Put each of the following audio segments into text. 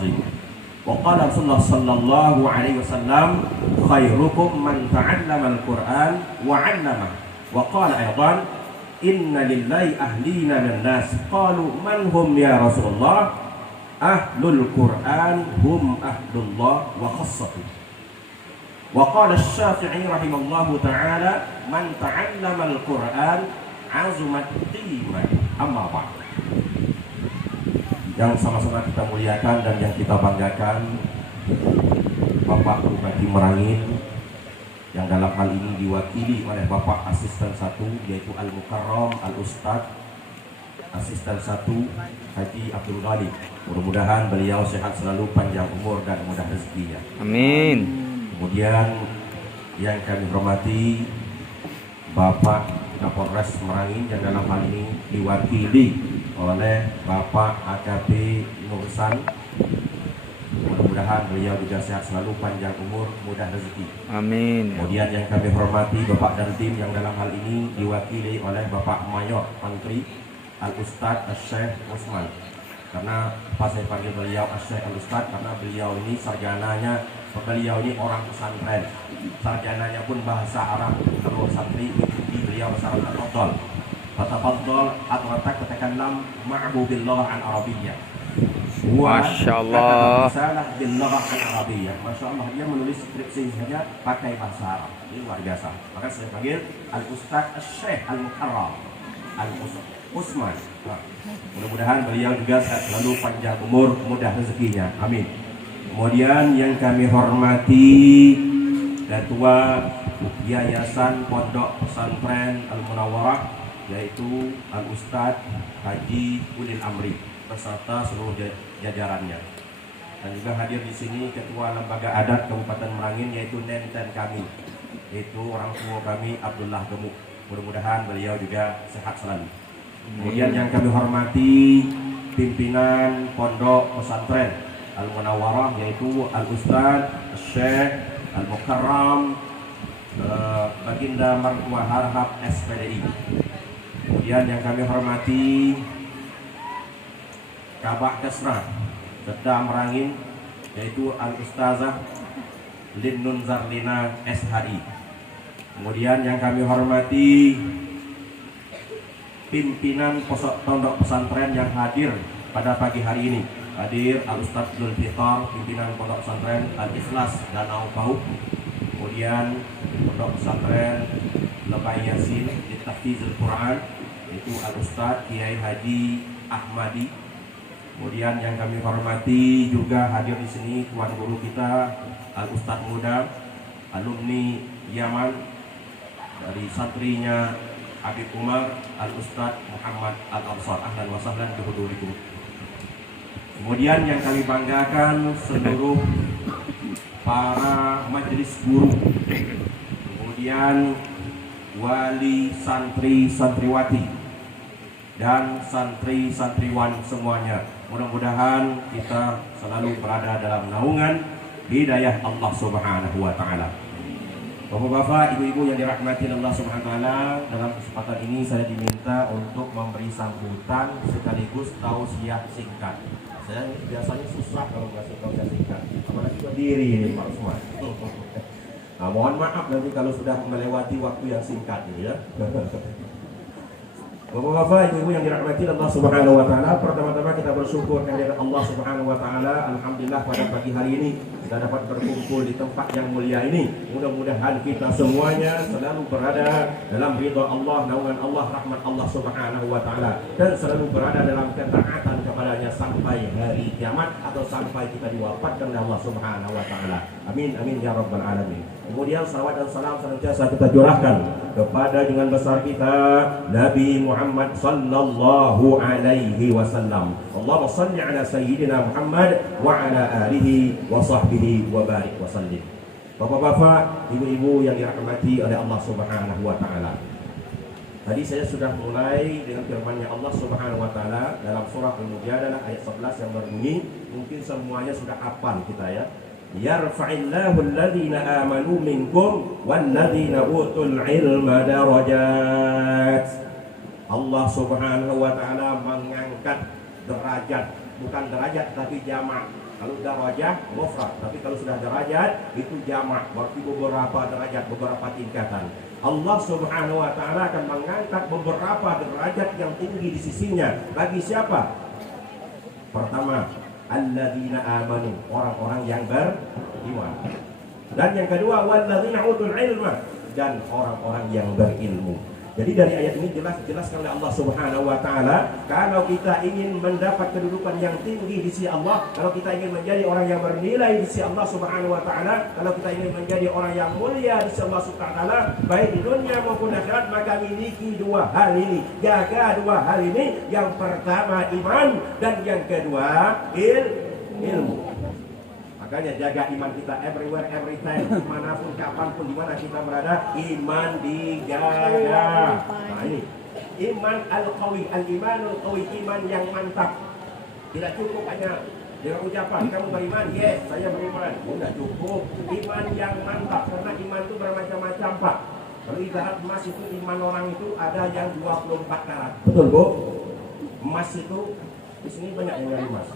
العظيم. وقال رسول الله صلى الله عليه وسلم خيركم من تعلم القرآن وعلمه. وقال أيضا إن لله أهلين من الناس. قالوا من هم يا رسول الله؟ أهل القرآن هم أهل الله وخاصته. وقال الشافعي رحمه الله تعالى من تعلم القرآن عظمت قيمة. أما بعد. Yang sama-sama kita muliakan dan yang kita banggakan, Bapak Bupati Merangin yang dalam hal ini diwakili oleh Bapak Asisten 1 yaitu Al-Mukarram Al-Ustadz Asisten 1 Haji Abdul Ghani. Mudah-mudahan beliau sehat selalu, panjang umur dan mudah rezekinya. Amin. Kemudian yang kami hormati Bapak Kapolres Merangin yang dalam hal ini diwakili oleh Bapak AKP Nursan. Mudah-mudahan beliau juga sehat selalu, panjang umur, mudah rezeki. Amin. Kemudian yang kami hormati Bapak dan tim yang dalam hal ini diwakili oleh Bapak Mayor Menteri Al-Ustadz Syekh Usman. Karena pas saya panggil beliau Syekh Al-Ustadz karena beliau ini sarjananya, beliau ini orang pesantren. Sarjananya pun bahasa Arab. Kalau santri mengikuti beliau bahasa Arab Tafadhol. Fatafadhol hadratak tatakallam ma'ahu billah an Arabiyyah. Masya Allah. Salah billah an Arabiyyah. Masya Allah, dia menulis skripsi saja pakai bahasa Arab. Ini luar biasa. Maka saya panggil Al-Ustadz Syekh Al-Mukarram Al-Usman. Mudah-mudahan beliau juga sehat selalu, panjang umur, mudah rezekinya. Amin. Kemudian yang kami hormati Ketua Yayasan Pondok Pesantren Al-Munawwarah yaitu Al-Ustadz Haji Ulil Amri beserta seluruh jajarannya. Dan juga hadir di sini Ketua Lembaga Adat Kabupaten Merangin yaitu Nenten kami, yaitu orang tua kami Abdullah Gemuk. Mudah-mudahan beliau juga sehat selalu. Kemudian yang kami hormati pimpinan Pondok Pesantren Al-Munawwarah yaitu Al-Ustadz Syekh Al-Mukarram Baginda Martua Harhab SPDI. Kemudian yang kami hormati Kabak Kesra Sedang Merangin yaitu Al-Ustazah Linnun Zarlina SHI. Kemudian yang kami hormati pimpinan pondok pesantren yang hadir pada pagi hari ini. Hadir Al-Ustadz Zulfiqar, pimpinan pondok pesantren Al-Ikhlas Danau Pauk. Kemudian pondok pesantren Lebay Yasin di Tahfizul Quran yaitu Al-Ustadz Kiai Haji Ahmadi. Kemudian yang kami hormati juga hadir di sini tuan guru kita Al-Ustadz Muda, alumni Yaman dari santrinya Habib Umar, Al-Ustadz Muhammad Al-Absar. Ahlan wa sahlan bihudurikum. Kemudian yang kami banggakan seluruh para majelis guru, kemudian wali santri-santriwati dan santri-santriwan semuanya. Mudah-mudahan kita selalu berada dalam naungan hidayah Allah Subhanahu wa taala. Bapak-bapak, ibu-ibu yang dirahmati Allah Subhanahu wa taala, dalam kesempatan ini saya diminta untuk memberi sambutan sekaligus tausiah singkat. Saya biasanya susah kalau ngasih tausiah singkat, apalagi berdiri ini Pak Usman. Nah, mohon maaf nanti kalau sudah melewati waktu yang singkat ini ya. Bapak-bapak, ibu-ibu yang dirahmati Allah Subhanahu wa taala, pertama-tama kita bersyukur kehadirat Allah Subhanahu wa taala. Alhamdulillah pada pagi hari ini kita dapat berkumpul di tempat yang mulia ini. Mudah-mudahan kita semuanya selalu berada dalam ridha Allah, naungan Allah, rahmat Allah Subhanahu wa taala, dan selalu berada dalam ketaatan kepadanya sampai hari kiamat atau sampai kita diwafatkan oleh Allah Subhanahu wa taala. Amin amin ya rabbal alamin. Kemudian salawat dan salam senantiasa kita curahkan kepada junjungan besar kita Nabi Muhammad sallallahu alaihi wasallam. Allahumma shalli ala sayyidina Muhammad wa ala alihi wa sahbihi wa barik wa sallim. Bapak-bapak, ibu-ibu yang dirahmati oleh Allah Subhanahu wa taala. Tadi saya sudah mulai dengan firman-Nya Allah Subhanahu wa taala dalam surah Al-Mujadalah ayat 11 yang berbunyi, mungkin semuanya sudah hafal kita ya. Yarfa'illahu alladhina amanu minkum walladhina utul ilma darajat. Allah Subhanahu wa taala mengangkat derajat bukan derajat tapi jamak. Kalau darajah mufrad, tapi kalau sudah derajat itu jamak, berarti beberapa derajat, beberapa tingkatan. Allah Subhanahu wa taala akan mengangkat beberapa derajat yang tinggi di sisinya. Bagi siapa? Pertama, alladzina amanu, orang-orang yang beriman. Dan yang kedua, walladzina utul ilma, dan orang-orang yang berilmu. Jadi dari ayat ini jelas-jelaskan oleh Allah Subhanahu wa taala, kalau kita ingin mendapat kedudukan yang tinggi di sisi Allah, kalau kita ingin menjadi orang yang bernilai di sisi Allah Subhanahu wa taala, kalau kita ingin menjadi orang yang mulia di sisi Allah Subhanahu wa taala, baik di dunia maupun akhirat, maka miliki dua hal ini. Jaga dua hal ini. Yang pertama iman, dan yang kedua ilmu. Makanya jaga iman kita everywhere, every time, dimanapun, kapanpun, dimana kita berada, iman dijaga. Nah ini, iman al-qawi, al-imanul qawi, iman yang mantap. Tidak cukup hanya dengan ucapan, kamu beriman, yes, saya beriman. Tidak cukup, iman yang mantap, karena iman itu bermacam-macam Pak. Kalau ibarat emas itu, iman orang itu ada yang 24 karat. Betul Bu? Emas itu, di sini banyak yang dari emas.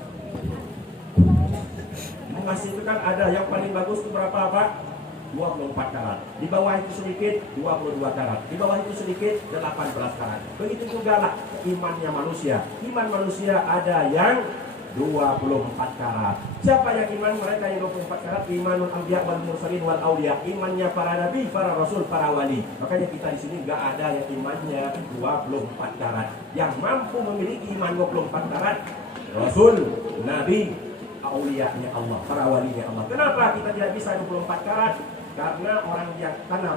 Emas itu kan ada yang paling bagus itu berapa Pak? 24 karat. Di bawah itu sedikit 22 karat. Di bawah itu sedikit 18 karat. Begitu juga lah imannya manusia. Iman manusia ada yang 24 karat. Siapa yang iman mereka yang 24 karat? Imanul anbiya wal mursalin wal auliya. Imannya para nabi, para rasul, para wali. Makanya kita di sini enggak ada yang imannya 24 karat. Yang mampu memiliki iman 24 karat, rasul, nabi, aulianya Allah, para walinya Allah. Kenapa kita tidak bisa 24 karat? Karena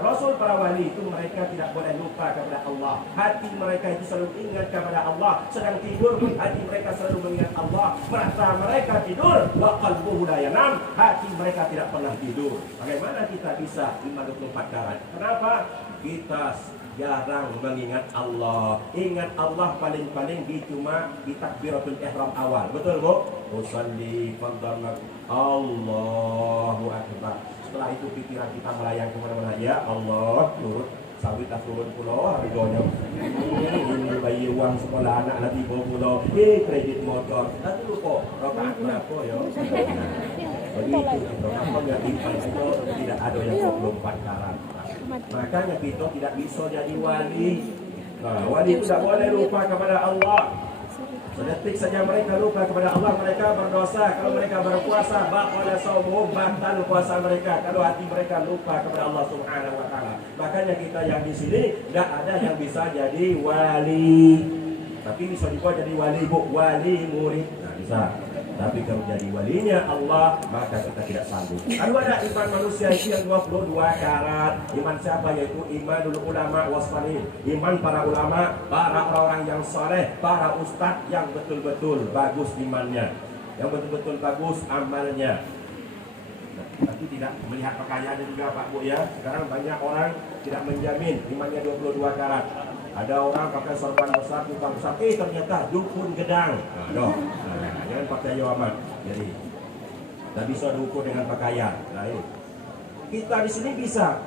Rasul, para wali itu mereka tidak boleh lupa kepada Allah. Hati mereka itu selalu ingat kepada Allah. Sedang tidur pun hati mereka selalu mengingat Allah. Merasa mereka tidur, wa qalbuhu la yanam, hati mereka tidak pernah tidur. Bagaimana kita bisa iman 24 karat? Kenapa? Kita jarang mengingat Allah. Ingat Allah paling-paling cuma di takbiratul ihram awal. Betul Bu? Usalli fadlan Allahu akbar. Setelah itu pikiran kita melayang kemana-mana. Ya Allah, turut sawit turun pulau harganya. Ini bayi uang sekolah anak lagi 30 pulau. Kredit motor. Tapi lupa rokaat berapa ya? Begitu itu. Apa nggak iman itu tidak ada yang 24 karat. Makanya kita tidak bisa jadi wali. Nah, wali itu tidak boleh lupa kepada Allah. Sedetik saja mereka lupa kepada Allah, mereka berdosa. Kalau mereka berpuasa, baqala shaumuhum, batal puasa mereka. Kalau hati mereka lupa kepada Allah Subhanahu wa taala. Makanya kita yang di sini tidak ada yang bisa jadi wali. Tapi bisa juga jadi wali Bu, wali murid. Nah, bisa. Tapi kalau jadi walinya Allah, maka kita tidak sanggup. Lalu ada iman manusia itu yang 22 karat. Iman siapa? Yaitu imanul ulama wassalin. Iman para ulama, para orang-orang yang soleh, para ustadz yang betul-betul bagus imannya, yang betul-betul bagus amalnya. Tapi tidak melihat pakaiannya juga Pak Bu ya. Sekarang banyak orang tidak menjamin imannya 22 karat. Ada orang pakai sorban besar, tukang besar, ternyata dukun gedang. Nah, jangan pakai amat. Jadi, tidak bisa diukur dengan pakaian. Nah, ini. Kita di sini bisa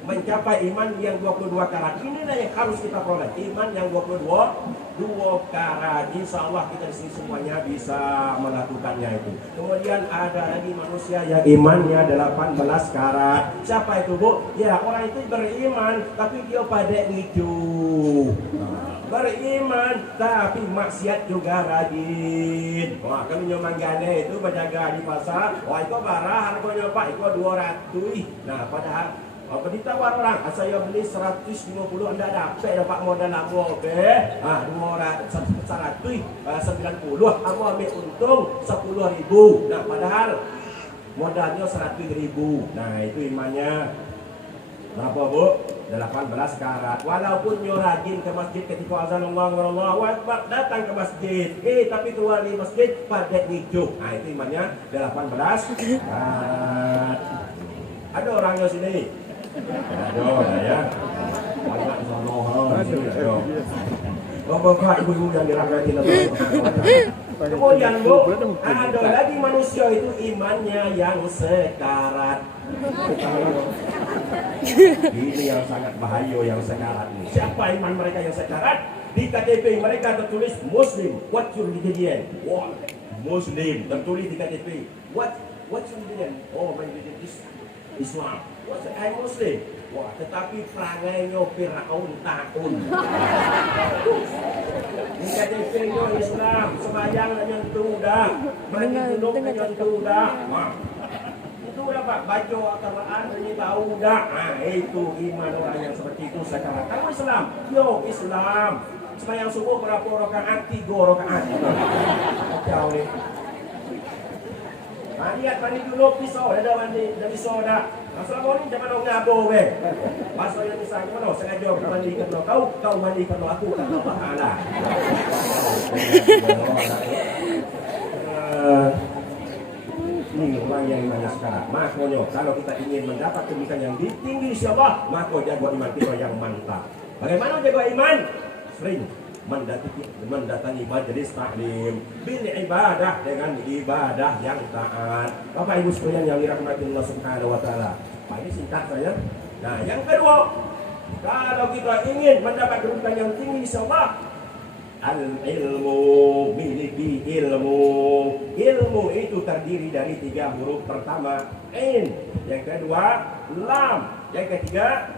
mencapai iman yang 22 karat. Inilah yang harus kita peroleh. Iman yang 22 karat. Insya Allah kita di sini semuanya bisa melakukannya itu. Kemudian ada lagi manusia yang imannya 18 karat. Siapa itu Bu? Ya orang itu beriman tapi dia pada itu. Beriman tapi maksiat juga rajin. Wah kalau nyomang gane itu berjaga di pasar. Wah itu barang harganya Pak itu 200. Nah padahal apa ditawar orang, saya beli 150 anda dapat modal lama okay? 200 190 kamu ambil untung 10.000. Nah padahal modalnya 100.000. Nah itu imannya berapa Bu? 18 karat. Walaupun nyo rajin ke masjid ketika azan Allahu Akbar, datang ke masjid. Tapi keluar di masjid pada hijau. Nah itu imannya 18 karat. Ada orangnya sini. Ada ya. Banyak sono. Bapak ibu yang dirahmati Allah. Kemudian Bu, ada lagi manusia itu imannya yang sekarat. Ini yang sangat bahaya yang sekarat ini. Siapa iman mereka yang sekarat? Di KTP mereka tertulis Muslim. What's your religion? Wah, Muslim. Tertulis di KTP. What's religion? Oh, my religion is Islam. What's I Muslim? Wah, tetapi perangainya Firaun takun. Di KTP-nya Islam, sembahyang nyentuh dah, mandi junub nyentuh dah. Wah. Itu udah Pak, baca Al-Quran ini tahu dah. Nah, itu iman orang yang seperti itu sekarang. Kamu Islam? Yo, Islam. Sembahyang subuh berapa rakaat? 3 rakaat. Kacau ni. Lihat mandi junub pisau, dah mandi, dah pisau dah. Selama ni jangan nak ngabur weh. Pasal yang misal mana sengaja mandikan kau mandikan aku kata Allah Taala. Ini orang yang iman sekarang. Makanya kalau kita ingin mendapat kebaikan yang tinggi insyaallah, maka jaga iman kita yang mantap. Bagaimana jaga iman? Sering mendatangi majelis taklim bil ibadah dengan ibadah yang taat. Bapak Ibu sekalian yang dirahmati Allah Subhanahu wa taala. Pak, ini singkat saja. Nah, yang kedua, kalau kita ingin mendapat kedudukan yang tinggi insyaallah, al-ilmu, miliki ilmu. Ilmu itu terdiri dari 3 huruf. Pertama, in. Yang kedua, lam. Yang ketiga,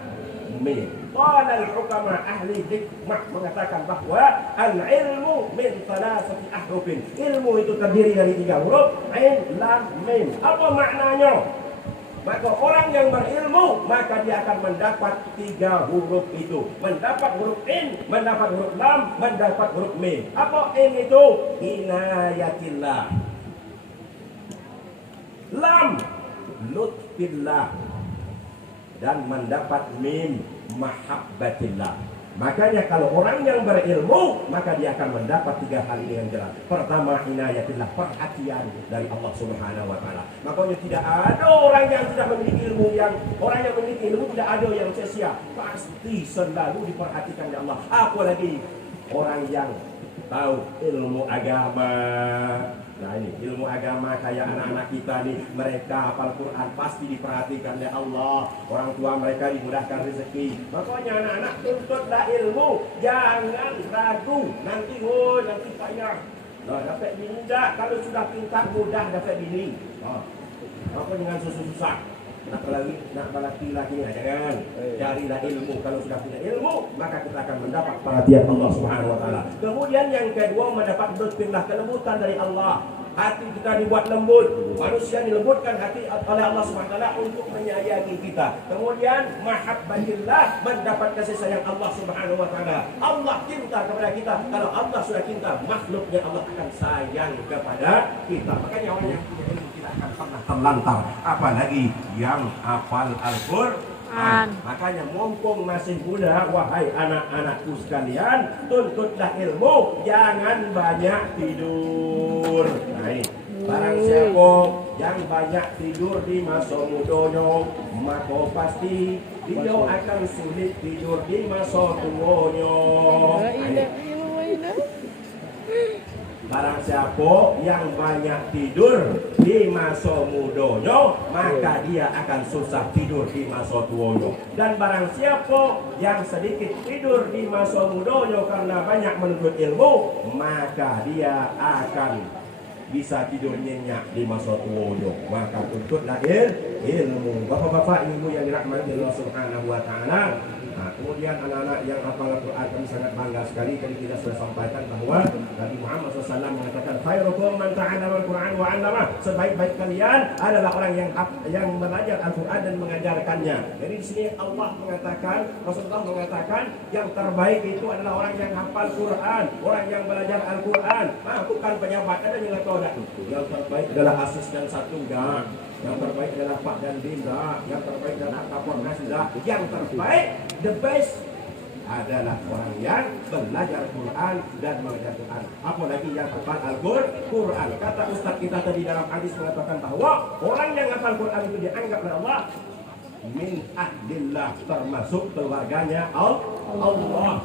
mim. Qala al-hukama ahli hikmah mengatakan bahwa al-ilmu min thalathati ahrufin. Ilmu itu terdiri dari 3 huruf, in, lam, mim. Apa maknanya? Maka orang yang berilmu, maka dia akan mendapat 3 huruf itu. Mendapat huruf in, mendapat huruf lam, mendapat huruf mim. Apa in itu? Inayatillah. Lam, lutfillah. Dan mendapat mim, mahabbatillah. Makanya kalau orang yang berilmu, maka dia akan mendapat 3 hal ini dengan jelas. Pertama, inayatillah, perhatian dari Allah Subhanahu wa taala. Makanya tidak ada orang yang tidak memiliki ilmu orang yang memiliki ilmu tidak ada yang sia-sia. Pasti selalu diperhatikan oleh Allah. Apalagi orang yang tahu ilmu agama. Nah ini ilmu agama kayak anak-anak kita nih, mereka hafal Quran pasti diperhatikan oleh Allah. Orang tua mereka dimudahkan rezeki. Makanya anak-anak tuntutlah ilmu, jangan ragu. Nanti payah. Nah, dapat bini tak? Kalau sudah pintar mudah dapat bini. Apa dengan susah-susah? Nak laki-laki jangan. Carilah ilmu. Kalau sudah punya ilmu, maka kita akan mendapat perhatian Allah Subhanahu wa taala. Kemudian yang kedua, mendapat lutfillah, kelembutan dari Allah. Hati kita dibuat lembut. Manusia dilembutkan hati oleh Allah Subhanahu wa taala untuk menyayangi kita. Kemudian mahabbatillah, mendapat kasih sayang Allah Subhanahu wa taala. Allah cinta kepada kita. Kalau Allah sudah cinta, makhluknya Allah akan sayang kepada kita. Makanya orang yang punya ilmu tidak akan pernah terlantar, apalagi yang hafal Al-Quran. Makanya mumpung masih muda, wahai anak-anakku sekalian, tuntutlah ilmu, jangan banyak tidur. Nah ini, barang siapa yang banyak tidur di masa mudanya, maka pasti dia akan sulit tidur di masa tuanya. Barang siapa yang banyak tidur di masa mudanya, maka dia akan susah tidur di masa tuanya. Dan barang siapa yang sedikit tidur di masa mudanya karena banyak menuntut ilmu, maka dia akan bisa tidur nyenyak di masa tuanya. Maka tuntutlah ilmu. Bapak-bapak, ilmu yang dirahmati Allah Subhanahu wa taala. Nah, kemudian anak-anak yang hafal Al-Quran, kami sangat bangga sekali. Tadi kita sudah sampaikan bahwa Nabi Muhammad SAW mengatakan, khairukum man ta'allama Al-Quran wa 'allamah. Sebaik-baik kalian adalah orang yang belajar Al-Quran dan mengajarkannya. Jadi di sini Allah mengatakan, Rasulullah mengatakan, yang terbaik itu adalah orang yang hafal Quran, orang yang belajar Al-Quran. Nah, bukan pejabat, ada yang tahu dah. Yang terbaik adalah asisten satu dah. Yang terbaik adalah Pak dan Dinda. Yang terbaik adalah Kapolres dah. Yang terbaik, the best adalah orang yang belajar Quran dan mengajar Quran. Apalagi yang hafal Al-Quran. Kata Ustaz kita tadi dalam hadis mengatakan bahwa orang yang hafal Quran itu dianggap oleh Allah min ahdillah, termasuk keluarganya Allah.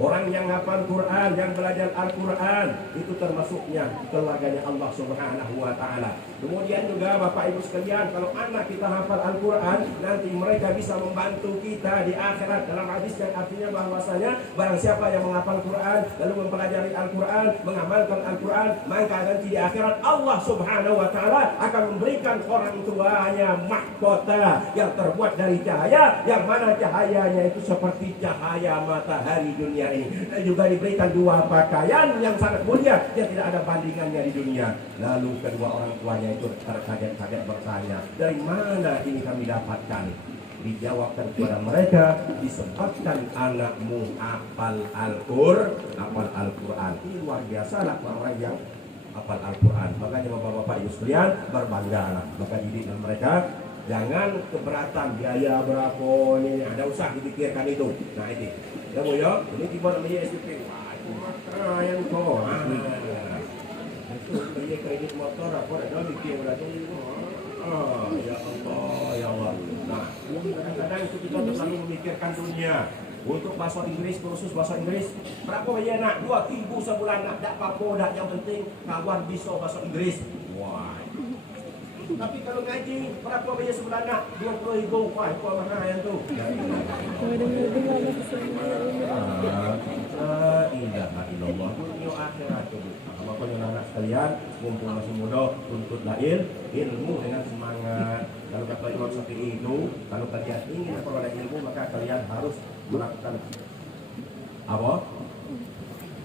Orang yang hafal Quran, yang belajar Al-Quran, itu termasuknya keluarganya Allah Subhanahu wa Ta'ala. Kemudian juga Bapak Ibu sekalian, kalau anak kita hafal Al-Quran, nanti mereka bisa membantu kita di akhirat. Dalam hadis yang artinya bahwasanya barang siapa yang menghafal Quran, lalu mempelajari Al-Quran, mengamalkan Al-Quran, maka nanti di akhirat Allah Subhanahu wa Ta'ala akan memberikan orang tuanya mahkota yang terbuat dari cahaya, yang mana cahayanya itu seperti cahaya matahari dunia ini. Dan juga diberikan dua pakaian yang sangat mulia yang tidak ada bandingannya di dunia. Lalu kedua orang tuanya itu terkaget-kaget bertanya, dari mana ini kami dapatkan? Dijawabkan kepada mereka, disebabkan anakmu hafal Al-Quran. Ini luar biasa lah orang yang hafal Al-Quran. Makanya bapak-bapak ibu sekalian berbanggalah. Maka didik mereka, jangan keberatan biaya berapa ini, ada usah dipikirkan itu. Nah ini, kamu ya, ini tiba namanya SPP. Wah, itu maka yang kau. Itu biaya kredit motor apa? Ada mikir berarti. Ya Allah, ya Allah. Nah, kadang-kadang itu kita terlalu memikirkan dunia. Untuk bahasa Inggris, kursus bahasa Inggris, berapa biaya nak? 2.000 sebulan nak? Tak apa-apa, tak. Yang penting kawan bisa bahasa Inggris. Wah. Tapi kalau ngaji, berapa biaya sebulan nak? 20.000. Wah, itu mana yang tu? La ilaha illallah. Dunia akhirat tu. Makanya anak sekalian, mumpung masih muda, tuntutlah ilmu dengan semangat. Kalau kata Imam Syafi'i itu, kalau kalian ingin memperoleh ilmu, maka kalian harus melakukan apa?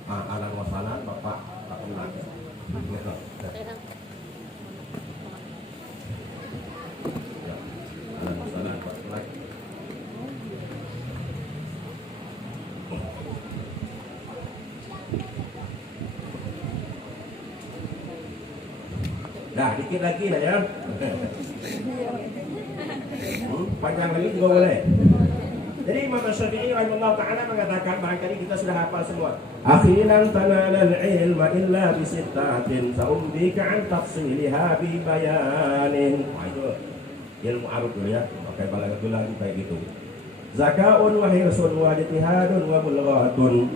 Alan wasalan, bapak tak kenal. Alan wasalan, bapak kenal. Nah, dikit lagi lah ya. Panjang lagi juga boleh. Jadi Imam Syafi'i rahimahullah ta'ala mengatakan, barangkali kita sudah hafal semua. Akhiran tanalal ilma illa bisittatin sa'umbika an tafsiliha bi bayanin. Wah, itu ilmu arut dulu ya. Pakai balagatul lagi kayak gitu. Zakaun wa hirsun wa jitihadun wa bulghatun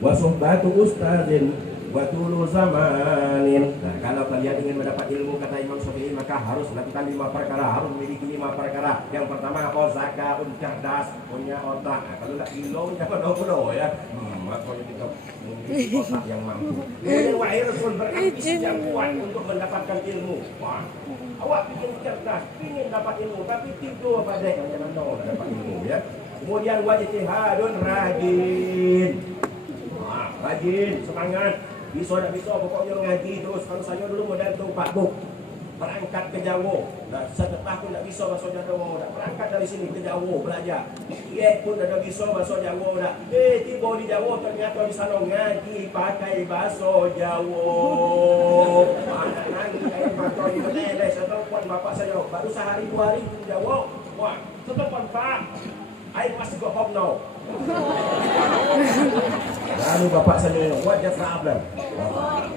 wa suhbatu ustazin watulu zamanin. Nah, kalau kalian ingin mendapat ilmu kata Imam Syafi'i, maka harus melakukan 5 perkara, harus memiliki 5 perkara. Yang pertama apa? Zakaun, cerdas, punya otak. Nah, kalau nak gilo jangan bodoh ya. Makanya kita memiliki otak yang mampu. Kemudian wahirsun, berambisi yang kuat untuk mendapatkan ilmu. Wah, awak ingin cerdas, ingin dapat ilmu, tapi tidur pada jangan tahu dapat ilmu ya. Kemudian wajtihadun, rajin. Wah, rajin, semangat. Bisa tak bisa, pokoknya ngaji terus. Kalau saya dulu modal tu Pak Buk, berangkat ke Jawa. Setengah pun tak bisa bahasa Jawa. Berangkat dari sini ke Jawa belajar. Iya pun tak bisa bahasa Jawa. Tiba di Jawa ternyata di sana ngaji pakai bahasa Jawa. Nanti saya pakai benar. Saya telepon bapak saya. Baru sehari 2 hari di Jawa. Wah, saya telepon Pak. I must go home now. Lalu bapak saya, what the problem?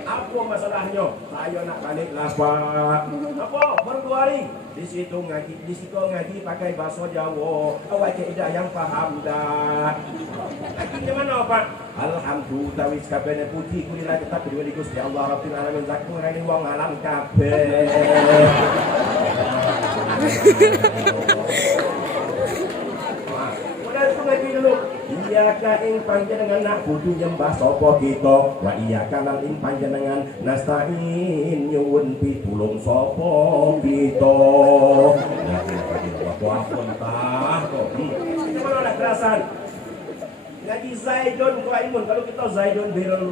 Apa masalahnya? Saya nak balik lah Pak. Apa? Baru 2 hari. Di situ ngaji pakai bahasa Jawa. Awak tidak yang faham dah. Lagi di mana Pak? Alhamdulillah wis kabeh puji kulila tetap diberi Gusti Allah Rabbil Alamin zakum rene wong alam kabeh. Iyaka ing panjenengan nak kudu nyembah sapa kita, wa iyaka lan ing panjenengan nasta'in nyuwun pitulung sapa kita. Ya apa entah kok. Mana ada kerasan? Ngaji Zaidun Qaimun, kalau kita Zaidun Birul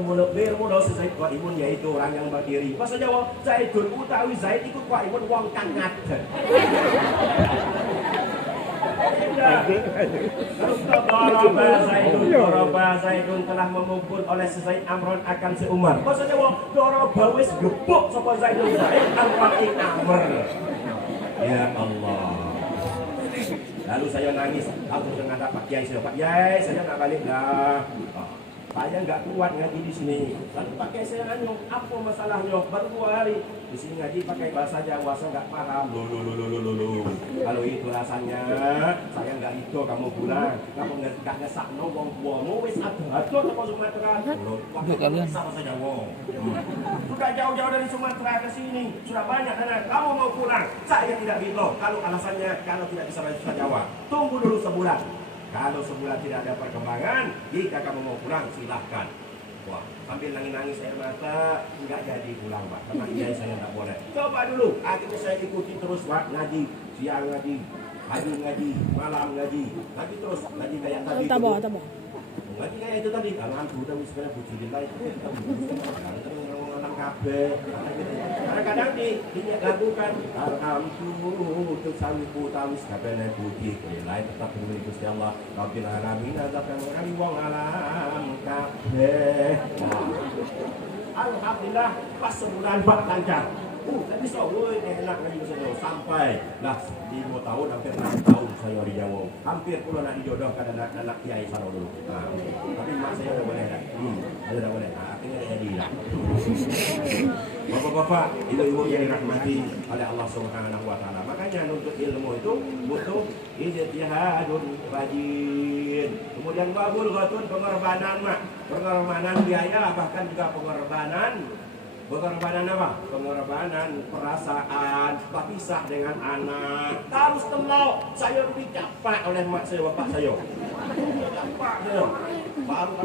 si Zaid Qaimun yaitu orang yang berdiri. Bahasa Jawa Zaidun utawi Zaid iku Qaimun wong kang ngadeg. Doroba Zaidun telah memukul oleh si Zaid Amron akan si Umar. Maksudnya Doroba wis gebuk sapa Zaidun Zaid Amron ing Amr. Ya Allah. Lalu saya nangis, aku dengan Pak Kiai saya nak balik dah. saya nggak kuat ngaji di sini. Lalu pakai saya nanya, apa masalahnya? Baru 2 hari di sini ngaji pakai bahasa Jawa, saya nggak paham. Loh. Kalau itu alasannya, saya nggak itu kamu pulang. Kamu nggak ngesak nongong buamu, wis ada kamu Sumatera. Loh, pakai bahasa Jawa. Sudah jauh-jauh dari Sumatera ke sini, sudah banyak anak. Kamu mau pulang? Saya tidak gitu. Kalau alasannya kalau tidak bisa bahasa Jawa, tunggu dulu sebulan. Kalau sebulan tidak ada perkembangan, jika kamu mau pulang silahkan. Wah, sambil nangis-nangis air mata, nggak jadi pulang Pak. Karena iya saya nggak boleh. Coba dulu, akhirnya saya ikuti terus Pak, ngaji, siang ngaji, pagi ngaji, malam ngaji, ngaji terus, ngaji kayak tadi. Tabah. Ngaji kayak itu tadi, alhamdulillah sebenarnya puji billah itu kita orang kabeh. Kadang-kadang dilakukan alhamdulillah untuk sawiku tawis kabeh puji billah tetap milik Gusti Allah. Rabbil alamin azab kang ngali wong alam kabeh. Alhamdulillah pas sebulan Pak lancar. Tapi enak lagi sampai lah 5 tahun hampir 6 tahun saya di Jawa. Hampir pula nak dijodohkan anak kiai sana dulu. Tapi mak saya udah boleh dah. Udah boleh. Akhirnya jadi lah. Bapak-bapak, ibu-ibu yang dirahmati oleh Allah Subhanahu wa taala. Makanya nuntut ilmu itu butuh ijtihadun rajin. Kemudian wabulghatun pengorbanan mak. Pengorbanan biaya bahkan juga pengorbanan apa? Pengorbanan perasaan, berpisah dengan anak. Harus tenang, saya dicapak oleh mak saya, bapak saya. Dicapak saya. Baru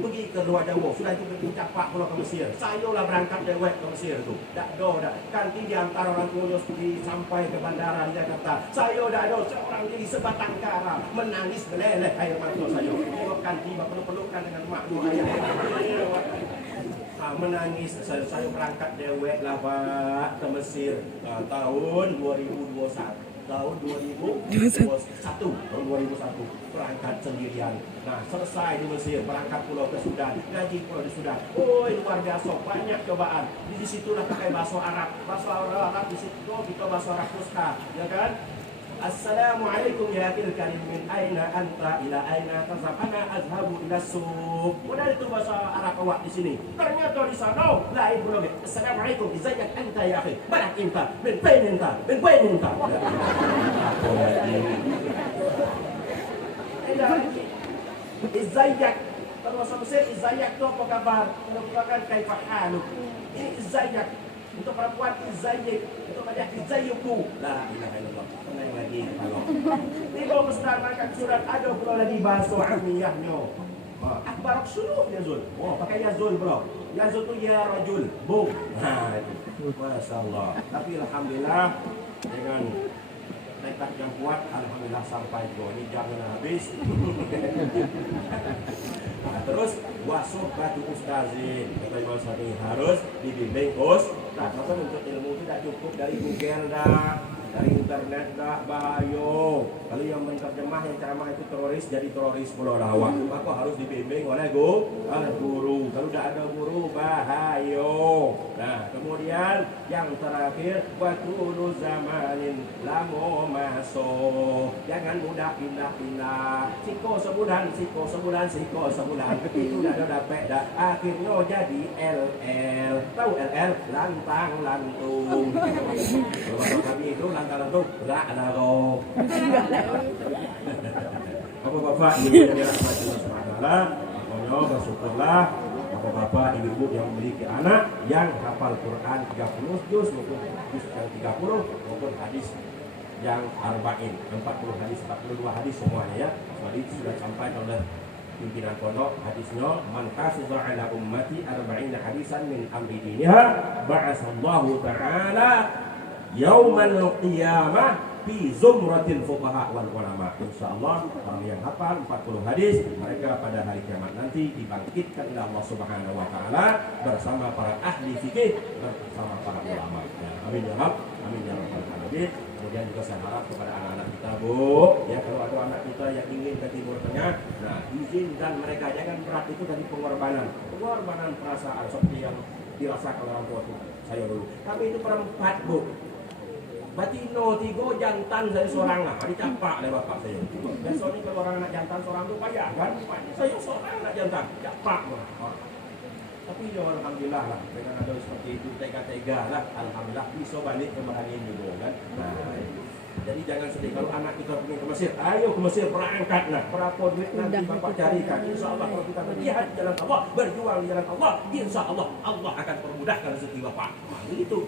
pergi ke luar Jawa, sudah itu dicapak pulang ke Mesir. Saya lah berangkat dewek ke Mesir tu. Tak ada. Kanti di antara orang tua sampai ke bandara di Jakarta. Saya dah ada seorang diri sebatang kara menangis meleleh air mata saya. Tengok kanti peluk-pelukan dengan mak dua ayah. Menangis saya berangkat dewek lah Pak ke Mesir tahun 2021 tahun 2001 berangkat sendirian. Nah selesai di Mesir berangkat pulau ke Sudan, ngaji pulau di Sudan. Luar biasa banyak cobaan. Di situlah pakai bahasa Arab di situ kita bahasa Arab Fusha, ya kan? Assalamualaikum ya akhil karim min aina anta ila aina tazhab ana azhabu ila suq. Udah itu bahasa Arab awak di sini. Ternyata di sana lain pula. Assalamualaikum izayyak anta ya akhi. Barak inta min bain inta. Izayyak terus Mesir izayyak itu apa kabar? Merupakan kaifa haluk. Ini izayyak untuk perempuan izayyak, untuk pria izayyuku. La ilaha illallah. Tenang lagi kalau. Tiba Ustaz makan surat ada pula lagi bahasa amiyahnya. Akbar suluh ya Zul. Pakai ya Zul bro. Ya Zul tu ya rajul. Boom. Nah itu. Masyaallah. Tapi alhamdulillah dengan tekad yang kuat, alhamdulillah sampai ini jangan habis. Nah, terus wasuh batu ustazin, kata Imam Syafi'i harus dibimbing ustaz. Nah, untuk ilmu itu tidak cukup dari Google dah, dari internet dah, bahaya. Kalau yang menerjemah yang ceramah itu teroris jadi teroris pulau lawak. Maka harus dibimbing oleh guru. Kalau tidak ada guru bahaya. Nah, kemudian yang terakhir watulu zamanin lamu masuk. Jangan mudah pindah-pindah. Siko sebulan. Itu dah dapat dah. Akhirnya jadi LL. Tahu LL? Lantang lantung. Kalau kami itu lantang lantung gerak laro. Bapak-bapak, ibu yang dirahmati Allah Subhanahu wa taala, mohon bersyukurlah bapak-bapak, ibu-ibu yang memiliki anak yang hafal Quran 30 juz maupun juz yang 30 maupun hadis yang arba'in, 40 hadis, 42 hadis semuanya ya. Tadi sudah sampai oleh pimpinan pondok hadisnya man hafiza ala ummati 40 hadisan min amri diniha ba'asallahu ta'ala yaumal qiyamah fi zumratil fuqaha wal ulama. Insyaallah orang yang hafal 40 hadis mereka pada hari kiamat nanti dibangkitkan oleh Allah Subhanahu wa taala bersama para ahli fikih bersama para ulama. Amin ya Rabb, amin ya rabbal alamin. Kemudian juga saya harap kepada anak-anak kita, Bu, ya kalau ada anak kita yang ingin ke Timur Tengah, nah izinkan mereka, jangan berat itu dari pengorbanan perasaan seperti yang dirasakan orang tua saya dulu. Tapi itu perempat, Bu. Batino 3, jantan saya seorang lah. Dicapak oleh bapak saya. Biasanya kalau orang anak jantan seorang tu payah kan? Saya seorang anak jantan, capak. Tapi ya alhamdulillah lah, dengan ada seperti itu tega-tega lah, alhamdulillah bisa balik ke bahagian juga kan. Nah, jadi jangan sedih kalau anak kita pergi ke Mesir, ayo ke Mesir berangkat lah. Berapa duit nanti bapak carikan, insya Allah kalau kita berjihad di jalan Allah, berjuang di jalan Allah, insya Allah Allah akan permudahkan rezeki bapak. Nah, itu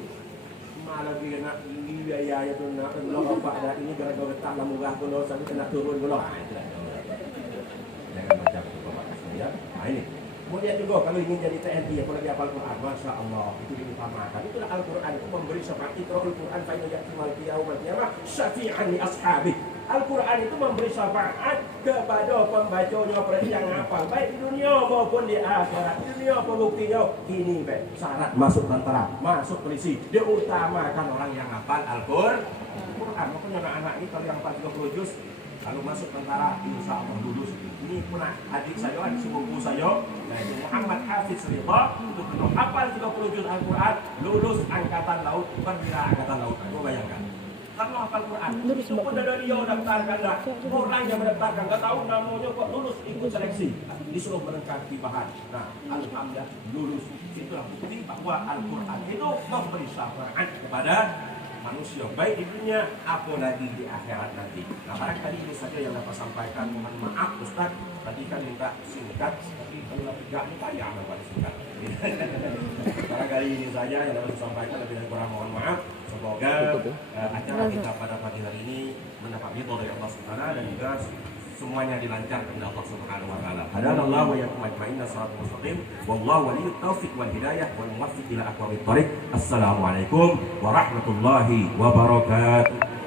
malah dia nak ini biaya itu nak kalau bapak dah ini gara-gara tak murah pun sampai kena turun pula. Jangan macam itu bapak ya. Nah ini. Kemudian juga kalau ingin jadi TNI apalagi hafal Quran, Masya Allah itu diutamakan. Itulah Al-Quran itu memberi syafaat. Iqra'ul Quran fa inna ya'timal qiyamah syafi'an li ashabi. Al-Quran itu memberi syafaat kepada pembacanya yang hafal baik di dunia maupun di akhirat. Di dunia pembuktinya ini baik syarat masuk tentara, masuk polisi diutamakan orang yang hafal Al-Quran. Makanya anak-anak ini kalau yang 30 juz kalau masuk tentara insya Allah lulus. Ini pernah adik saya, adik sepupu saya, yaitu Muhammad Hafiz Ridha, untuk hafal 30 juz Al-Quran, lulus angkatan laut, perwira angkatan laut. Kau bayangkan. Karena hafal Quran, itu pun dari dia daftarkan dah. Orang yang mendaftarkan, tak tahu namanya kok lulus ikut seleksi, disuruh melengkapi bahan. Nah, alhamdulillah lulus. Itulah bukti bahwa Al-Quran itu memberi syafaat kepada manusia baik di dunia apalagi di akhirat nanti. Nah barangkali ini saja yang dapat sampaikan. Mohon maaf Ustaz, tadi kan minta singkat, tapi kalau tidak ini payah dapat singkat. Barangkali ini saja yang dapat disampaikan, lebih dan kurang mohon maaf. Semoga acara kita pada pagi hari ini mendapat ridho dari Allah Subhanahu dan juga semuanya dilancarkan oleh Allah Subhanahu wa taala. Hadanallahu wa iyyakum ajma'in shiratal mustaqim. Wallahu waliyut taufiq wal hidayah wal muwaffiq ila aqwamit thoriq. Assalamualaikum warahmatullahi wabarakatuh.